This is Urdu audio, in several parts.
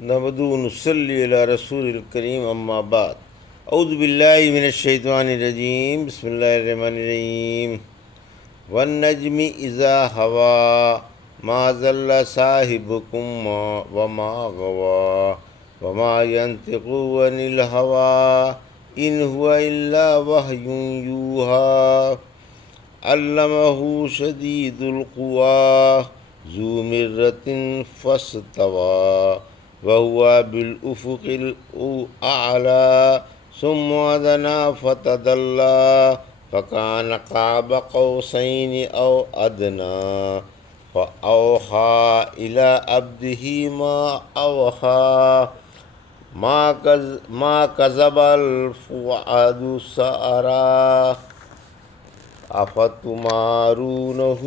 نحمدہ و نصلی علی رسول الکریم اما بعد اعوذ باللہ من الشیطان الرجیم بسم اللہ الرحمن الرحیم والنجم اذا ہوا ما ضل صاحبکم وما غوا وما ينطق عن الهوى ان هو الا وحی یوحی علمہ شدید القوى ذو مرۃ فاستوى وهو بالأفق الأعلى ثم دنا فتدلى فكان قاب قوسين أو أدنى فأوحى إلى عبده ما أوحى ما كذب الفؤاد سأرى أفتمارونه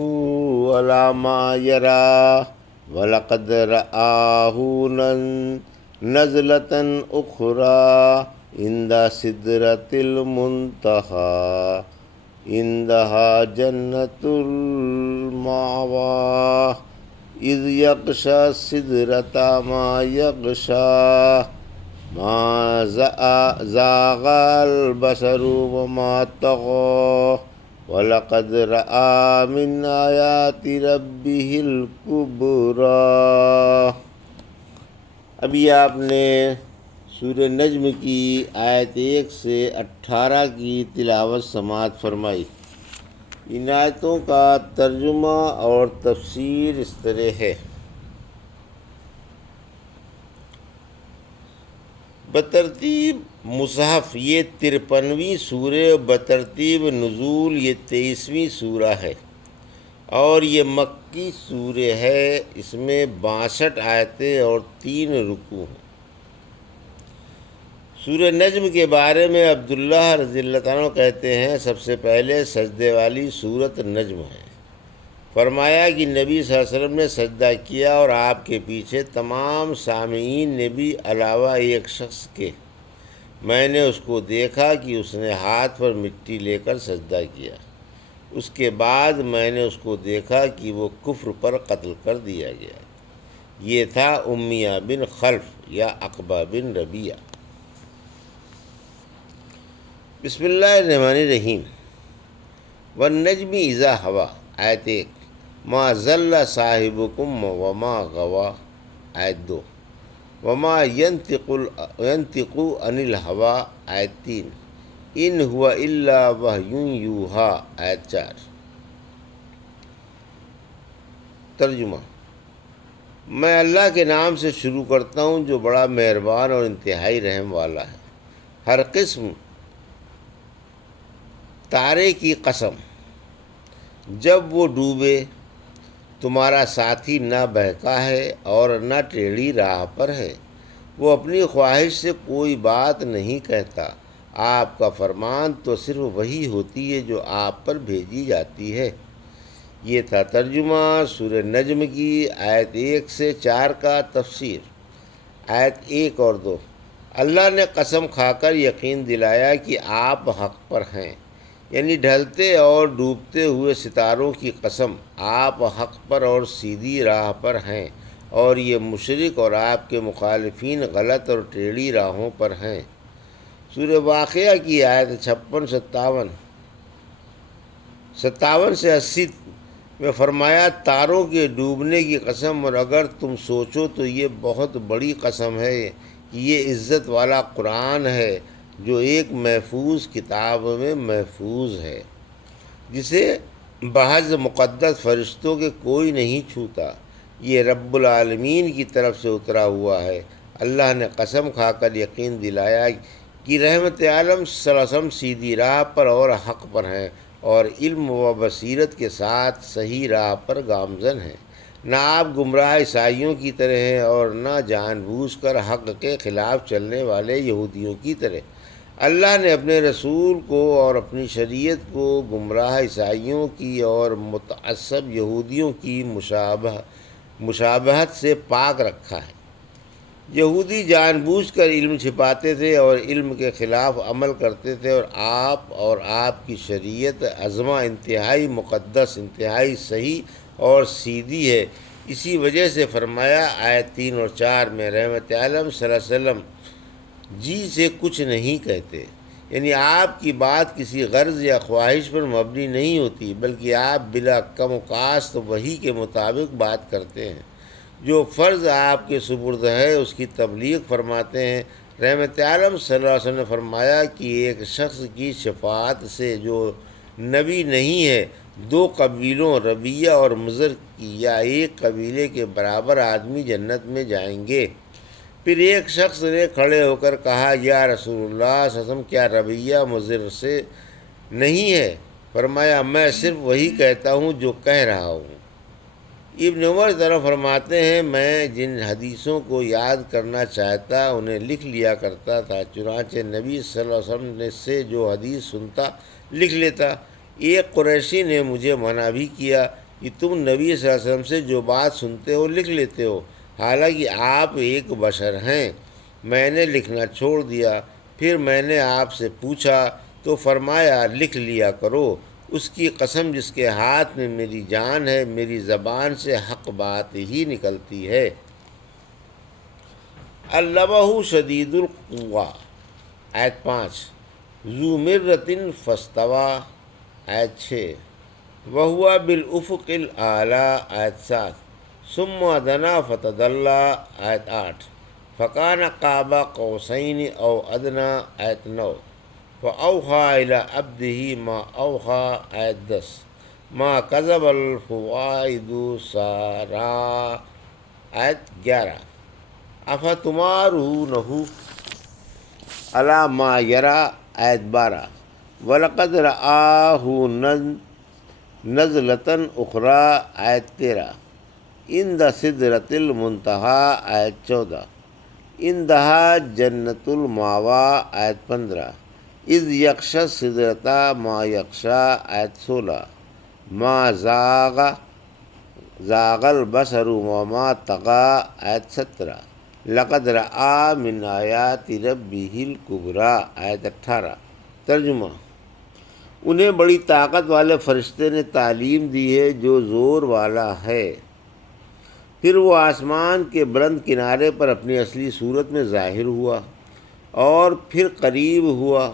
على ما يرى وَلَقَدْ رَآهُ نَزْلَةً أُخْرَى عِنْدَ سِدْرَةِ الْمُنْتَهَى عِنْدَهَا جَنَّةُ الْمَأْوَى إِذْ يَغْشَى السِّدْرَةَ مَا يَغْشَى مَا زَاغَ الْبَصَرُ وَمَا طَغَى وَلَقَدْ رَآَى مِنْ آيَاتِ رَبِّهِ الْكُبْرَى۔ ابھی آپ نے سورہ نجم کی آیت 1 سے 18 کی تلاوت سماعت فرمائی۔ ان آیتوں کا ترجمہ اور تفسیر اس طرح ہے۔ بترتیب مصحف یہ 53ویں سورہ، بترتیب نزول یہ 23ویں سورہ ہے، اور یہ مکی سورہ ہے۔ اس میں 62 آیتیں اور 3 رکوع ہیں۔ سورہ نجم کے بارے میں عبداللہ رضی اللہ عنہ کہتے ہیں سب سے پہلے سجدے والی سورت نجم ہے۔ فرمایا کہ نبی صلی اللہ علیہ وسلم نے سجدہ کیا اور آپ کے پیچھے تمام سامعین نے بھی علاوہ ایک شخص کے۔ میں نے اس کو دیکھا کہ اس نے ہاتھ پر مٹی لے کر سجدہ کیا۔ اس کے بعد میں نے اس کو دیکھا کہ وہ کفر پر قتل کر دیا گیا۔ یہ تھا امیہ بن خلف یا عقبہ بن ربیعہ۔ بسم اللہ الرحمن الرحیم۔ والنجم اذا ہوا آیت 1، ما ضل صاحبکم وما غوا آیت 2، وما ينطق عن الهوى آیت 3، ان هو الا وحی یوحی آیت 4۔ ترجمہ۔ میں اللہ کے نام سے شروع کرتا ہوں جو بڑا مہربان اور انتہائی رحم والا ہے۔ ہر قسم تارے کی قسم، جب وہ ڈوبے تمہارا ساتھی نہ بہکا ہے اور نہ ٹیڑھی راہ پر ہے، وہ اپنی خواہش سے کوئی بات نہیں کہتا۔ آپ کا فرمان تو صرف وہی ہوتی ہے جو آپ پر بھیجی جاتی ہے۔ یہ تھا ترجمہ سورہ نجم کی آیت 1 سے 4 کا تفسیر۔ آیت 1 اور 2۔ اللہ نے قسم کھا کر یقین دلایا کہ آپ حق پر ہیں، یعنی ڈھلتے اور ڈوبتے ہوئے ستاروں کی قسم، آپ حق پر اور سیدھی راہ پر ہیں، اور یہ مشرک اور آپ کے مخالفین غلط اور ٹیڑھی راہوں پر ہیں۔ سورہ واقعہ کی آیت 56، 57 سے 80 میں فرمایا تاروں کے ڈوبنے کی قسم، اور اگر تم سوچو تو یہ بہت بڑی قسم ہے کہ یہ عزت والا قرآن ہے جو ایک محفوظ کتاب میں محفوظ ہے، جسے بحث مقدس فرشتوں کے کوئی نہیں چھوتا۔ یہ رب العالمین کی طرف سے اترا ہوا ہے۔ اللہ نے قسم کھا کر یقین دلایا کہ رحمت عالم صلی اللہ علیہ وسلم سیدھی راہ پر اور حق پر ہیں، اور علم و بصیرت کے ساتھ صحیح راہ پر گامزن ہیں۔ نہ آپ گمراہ عیسائیوں کی طرح ہیں اور نہ جان بوجھ کر حق کے خلاف چلنے والے یہودیوں کی طرح۔ اللہ نے اپنے رسول کو اور اپنی شریعت کو گمراہ عیسائیوں کی اور متعصب یہودیوں کی مشابہت سے پاک رکھا ہے۔ یہودی جان بوجھ کر علم چھپاتے تھے اور علم کے خلاف عمل کرتے تھے، اور آپ کی شریعت عظمہ انتہائی مقدس، انتہائی صحیح اور سیدھی ہے۔ اسی وجہ سے فرمایا آیت 3 اور 4 میں رحمت عالم صلی اللہ علیہ وسلم جی سے کچھ نہیں کہتے، یعنی آپ کی بات کسی غرض یا خواہش پر مبنی نہیں ہوتی، بلکہ آپ بلا کم و کاست وحی کے مطابق بات کرتے ہیں۔ جو فرض آپ کے سپرد ہے اس کی تبلیغ فرماتے ہیں۔ رحمت عالم صلی اللہ علیہ وسلم نے فرمایا کہ ایک شخص کی شفاعت سے جو نبی نہیں ہے، 2 قبیلوں ربیہ اور مضر کی یا ایک قبیلے کے برابر آدمی جنت میں جائیں گے۔ پھر ایک شخص نے کھڑے ہو کر کہا، یا رسول اللہ صلی اللہ علیہ وسلم، کیا ربیہ مضر سے نہیں ہے؟ فرمایا، میں صرف وہی کہتا ہوں جو کہہ رہا ہوں۔ ابن عمر طرف فرماتے ہیں، میں جن حدیثوں کو یاد کرنا چاہتا انہیں لکھ لیا کرتا تھا، چنانچہ نبی صلی اللہ علیہ وسلم سے جو حدیث سنتا لکھ لیتا۔ ایک قریشی نے مجھے منع بھی کیا کہ تم نبی صلی اللہ علیہ وسلم سے جو بات سنتے ہو لکھ لیتے ہو، حالانکہ آپ ایک بشر ہیں۔ میں نے لکھنا چھوڑ دیا، پھر میں نے آپ سے پوچھا تو فرمایا لکھ لیا کرو۔ اس کی قسم جس کے ہاتھ میں میری جان ہے، میری زبان سے حق بات ہی نکلتی ہے۔ علمہ شدید القویٰ آیت 5، ذو مرۃ فاستویٰ آیت 6، وہو بالافق الاعلیٰ آیت 7، ثم دنا فتدلی آیت 8، فکان قاب قوسین او ادنی آیت 9، فأوحیٰ الی عبدہ ما اوحیٰ آیت 10، ما کذب الفؤاد سارا آیت 11، افتمارونہ علی ما یری آیت 12، وَلَقَدْ رَآهُ نَزْلَةً أُخْرَىٰ آیت 13، عِندَ سِدْرَةِ الْمُنتَہیٰ آیت 14، عِندَہا جنۃ المأویٰ آیت 15، اذ یغشی السدرۃ ما یغشی آیت 16، ما زاغ البصر وما طغیٰ آیت 17، لقد رأى من آیات ربہ الکبریٰ آیت 18۔ ترجمہ: انہیں بڑی طاقت والے فرشتے نے تعلیم دی ہے جو زور والا ہے۔ پھر وہ آسمان کے بلند کنارے پر اپنی اصلی صورت میں ظاہر ہوا، اور پھر قریب ہوا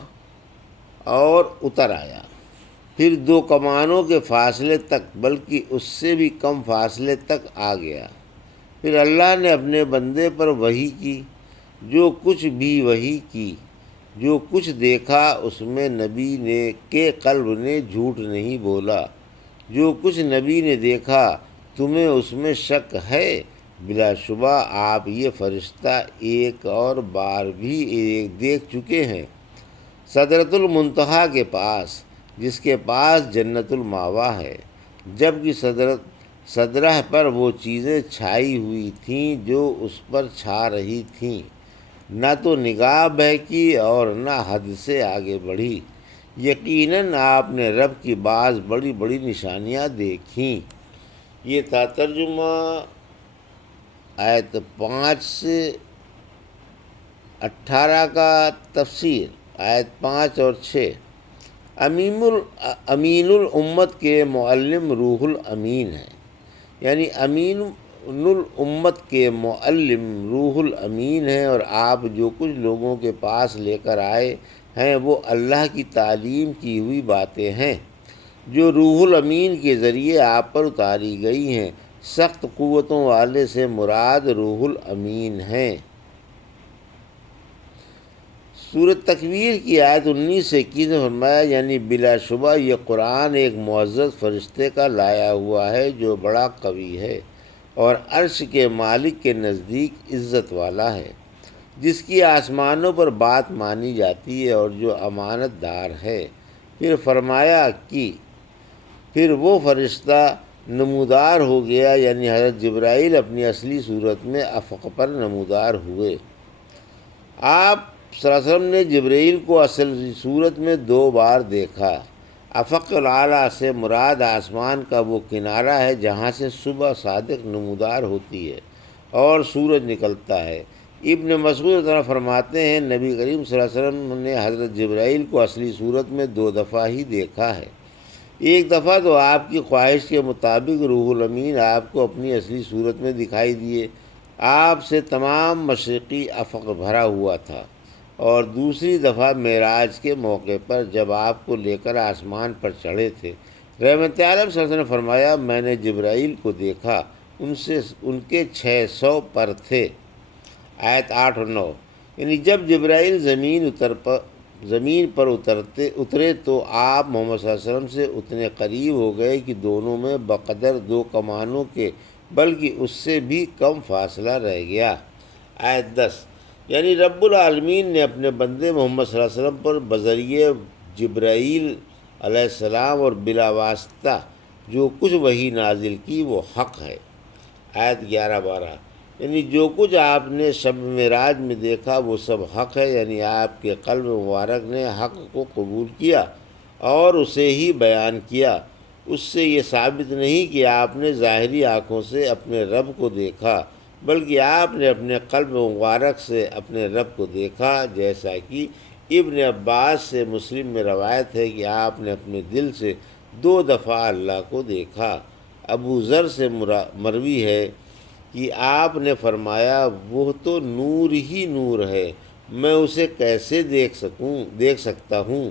اور اتر آیا، پھر 2 کمانوں کے فاصلے تک بلکہ اس سے بھی کم فاصلے تک آ گیا۔ پھر اللہ نے اپنے بندے پر وحی کی، جو کچھ بھی وحی کی، جو کچھ دیکھا اس میں نبی نے کے قلب نے جھوٹ نہیں بولا۔ جو کچھ نبی نے دیکھا تمہیں اس میں شک ہے؟ بلا شبہ آپ یہ فرشتہ ایک اور بار بھی دیکھ چکے ہیں، سدرۃ المنتہیٰ کے پاس، جس کے پاس جنت المأویٰ ہے، جبکہ صدرہ پر وہ چیزیں چھائی ہوئی تھیں جو اس پر چھا رہی تھیں، نہ تو نگاہ بہکی اور نہ حد سے آگے بڑھی۔ یقیناً آپ نے رب کی بعض بڑی بڑی نشانیاں دیکھیں۔ یہ تھا ترجمہ آیت 5 سے 18 کا۔ تفسیر آیت 5 اور 6۔ امین الامت کے معلم روح الامین ہے، یعنی امین الامت کے معلم روح الامین ہیں، اور آپ جو کچھ لوگوں کے پاس لے کر آئے ہیں وہ اللہ کی تعلیم کی ہوئی باتیں ہیں جو روح الامین کے ذریعے آپ پر اتاری گئی ہیں۔ سخت قوتوں والے سے مراد روح الامین ہیں۔ سورۃ تکویر کی آیت 19 سے 21 میں فرمایا، یعنی بلا شبہ یہ قرآن ایک معزز فرشتے کا لایا ہوا ہے جو بڑا قوی ہے اور عرش کے مالک کے نزدیک عزت والا ہے، جس کی آسمانوں پر بات مانی جاتی ہے اور جو امانت دار ہے۔ پھر فرمایا کہ پھر وہ فرشتہ نمودار ہو گیا، یعنی حضرت جبرائیل اپنی اصلی صورت میں افق پر نمودار ہوئے۔ آپ صلی اللہ علیہ وسلم نے جبرائیل کو اصل صورت میں 2 بار دیکھا۔ افق الاعلیٰ سے مراد آسمان کا وہ کنارہ ہے جہاں سے صبح صادق نمودار ہوتی ہے اور سورج نکلتا ہے۔ ابن مسعود فرماتے ہیں، نبی کریم صلی اللہ علیہ وسلم نے حضرت جبرائیل کو اصلی صورت میں 2 دفعہ ہی دیکھا ہے۔ ایک دفعہ تو آپ کی خواہش کے مطابق روح الامین آپ کو اپنی اصلی صورت میں دکھائی دیے، آپ سے تمام مشرقی افق بھرا ہوا تھا، اور دوسری دفعہ معراج کے موقع پر جب آپ کو لے کر آسمان پر چڑھے تھے، رحمت عالم صلی اللہ علیہ وسلم نے فرمایا میں نے جبرائیل کو دیکھا، ان کے 600 پر تھے۔ آیت 8 اور 9، یعنی جب جبرائیل زمین پر اترے تو آپ محمد صلی اللہ علیہ وسلم سے اتنے قریب ہو گئے کہ دونوں میں بقدر 2 کمانوں کے بلکہ اس سے بھی کم فاصلہ رہ گیا۔ آیت 10، یعنی رب العالمین نے اپنے بندے محمد صلی اللہ علیہ وسلم پر بذریعہ جبرائیل علیہ السلام اور بلا واسطہ جو کچھ وحی نازل کی وہ حق ہے۔ آیت 11-12، یعنی جو کچھ آپ نے شب معراج میں دیکھا وہ سب حق ہے، یعنی آپ کے قلب مبارک نے حق کو قبول کیا اور اسے ہی بیان کیا۔ اس سے یہ ثابت نہیں کہ آپ نے ظاہری آنکھوں سے اپنے رب کو دیکھا، بلکہ آپ نے اپنے قلب مبارک سے اپنے رب کو دیکھا، جیسا کہ ابن عباس سے مسلم میں روایت ہے کہ آپ نے اپنے دل سے 2 دفعہ اللہ کو دیکھا۔ ابو ذر سے مروی ہے کہ آپ نے فرمایا وہ تو نور ہی نور ہے، میں اسے کیسے دیکھ سکتا ہوں؟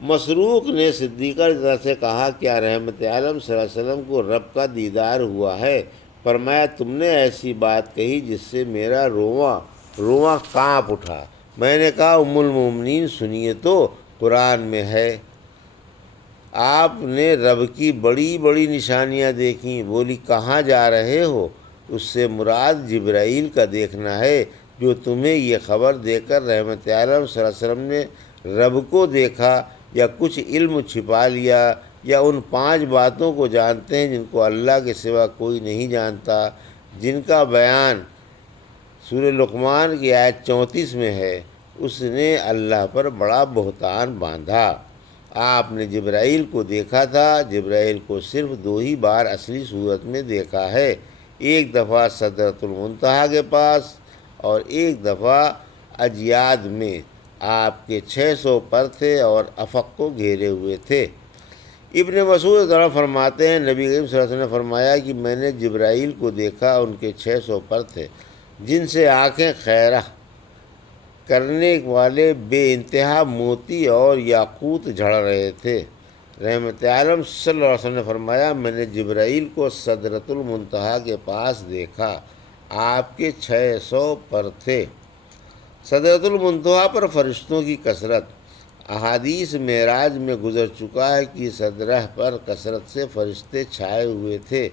مسروق نے صدیقہ رضی اللہ سے کہا کیا رحمت عالم صلی اللہ علیہ وسلم کو رب کا دیدار ہوا ہے؟ فرمایا تم نے ایسی بات کہی جس سے میرا رواں کانپ اٹھا۔ میں نے کہا ام المومنین سنیے تو، قرآن میں ہے۔ آپ نے رب کی بڑی بڑی نشانیاں دیکھیں۔ بولی کہاں جا رہے ہو؟ اس سے مراد جبرائیل کا دیکھنا ہے جو تمہیں یہ خبر دے کر رحمت عالم صلی اللہ علیہ وسلم نے رب کو دیکھا یا کچھ علم چھپا لیا یا ان 5 باتوں کو جانتے ہیں جن کو اللہ کے سوا کوئی نہیں جانتا، جن کا بیان سورہ لقمان کی آیت 34 میں ہے۔ اس نے اللہ پر بڑا بہتان باندھا۔ آپ نے جبرائیل کو دیکھا تھا۔ جبرائیل کو صرف 2 ہی بار اصلی صورت میں دیکھا ہے، ایک دفعہ سدرۃ المنتہا کے پاس اور ایک دفعہ اجیاد میں۔ آپ کے 600 پر تھے اور افق کو گھیرے ہوئے تھے۔ ابن مسعود رضی اللہ عنہ فرماتے ہیں نبی کریم صلی اللہ علیہ وسلم نے فرمایا کہ میں نے جبرائیل کو دیکھا، ان کے 600 پر تھے جن سے آنکھیں خیرہ کرنے والے بے انتہا موتی اور یاقوت جھڑ رہے تھے۔ رحمت عالم صلی اللہ علیہ وسلم نے فرمایا میں نے جبرائیل کو سدرۃ المنتہا کے پاس دیکھا، آپ کے 600 پر تھے۔ سدرۃ المنتہا پر فرشتوں کی کثرت۔ احادیث معراج میں گزر چکا ہے کہ صدرہ پر کثرت سے فرشتے چھائے ہوئے تھے،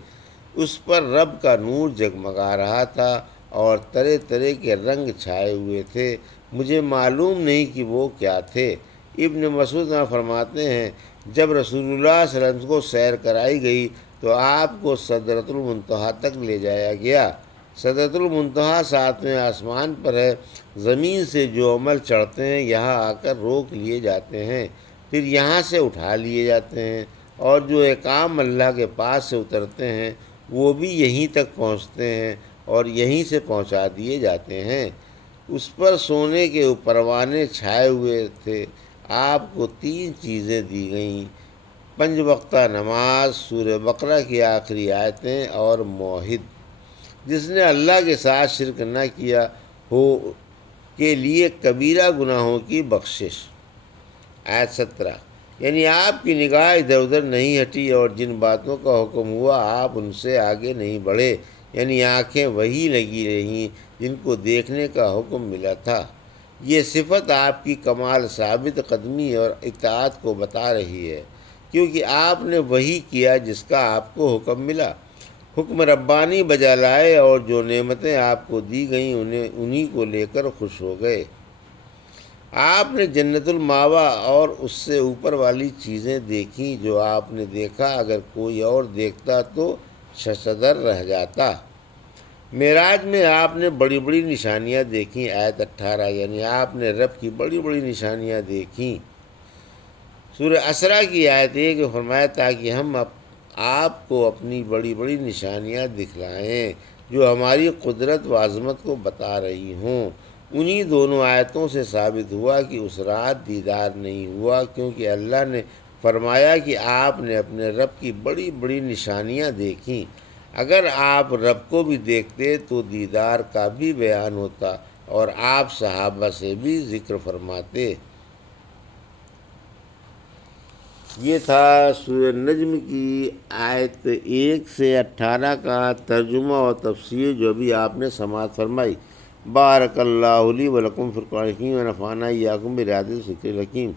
اس پر رب کا نور جگمگا رہا تھا اور طرح طرح کے رنگ چھائے ہوئے تھے، مجھے معلوم نہیں کہ وہ کیا تھے۔ ابن مسعود فرماتے ہیں جب رسول اللہ صلی اللہ علیہ وسلم کو سیر کرائی گئی تو آپ کو سدرۃ المنتہا تک لے جایا گیا۔ سدرۃ المنتہا 7ویں آسمان پر ہے۔ زمین سے جو عمل چڑھتے ہیں یہاں آ کر روک لیے جاتے ہیں، پھر یہاں سے اٹھا لیے جاتے ہیں، اور جو احکام اللہ کے پاس سے اترتے ہیں وہ بھی یہیں تک پہنچتے ہیں اور یہیں سے پہنچا دیے جاتے ہیں۔ اس پر سونے کے پروانے چھائے ہوئے تھے۔ آپ کو 3 چیزیں دی گئیں: 5 وقتہ نماز، سورہ بقرہ کی آخری آیتیں اور موحد جس نے اللہ کے ساتھ شرک نہ کیا ہو کے لیے کبیرہ گناہوں کی بخشش۔ آیت 17، یعنی آپ کی نگاہ ادھر ادھر نہیں ہٹی اور جن باتوں کا حکم ہوا آپ ان سے آگے نہیں بڑھے، یعنی آنکھیں وہی لگی رہیں جن کو دیکھنے کا حکم ملا تھا۔ یہ صفت آپ کی کمال ثابت قدمی اور اطاعت کو بتا رہی ہے، کیونکہ آپ نے وہی کیا جس کا آپ کو حکم ملا، حکم ربانی بجا لائے اور جو نعمتیں آپ کو دی گئیں انہی کو لے کر خوش ہو گئے۔ آپ نے جنت الماوا اور اس سے اوپر والی چیزیں دیکھیں جو آپ نے دیکھا، اگر کوئی اور دیکھتا تو ششدر رہ جاتا۔ معراج میں آپ نے بڑی بڑی نشانیاں دیکھیں۔ آیت 18، یعنی آپ نے رب کی بڑی بڑی نشانیاں دیکھیں۔ سورہ اسراء کی آیت 1 میں فرمایا تاکہ ہم آپ کو اپنی بڑی بڑی نشانیاں دکھلائیں جو ہماری قدرت و عظمت کو بتا رہی ہوں۔ انہی دونوں آیتوں سے ثابت ہوا کہ اس رات دیدار نہیں ہوا، کیونکہ اللہ نے فرمایا کہ آپ نے اپنے رب کی بڑی بڑی نشانیاں دیکھیں، اگر آپ رب کو بھی دیکھتے تو دیدار کا بھی بیان ہوتا اور آپ صحابہ سے بھی ذکر فرماتے۔ یہ تھا سورہ نجم کی آیت 1 سے 18 کا ترجمہ اور تفسیر جو بھی آپ نے سماعت فرمائی۔ بارک اللہ لی و لکم فی القرآن الحکیم و نفعنی ایاکم برعایۃ الذکر الحکیم۔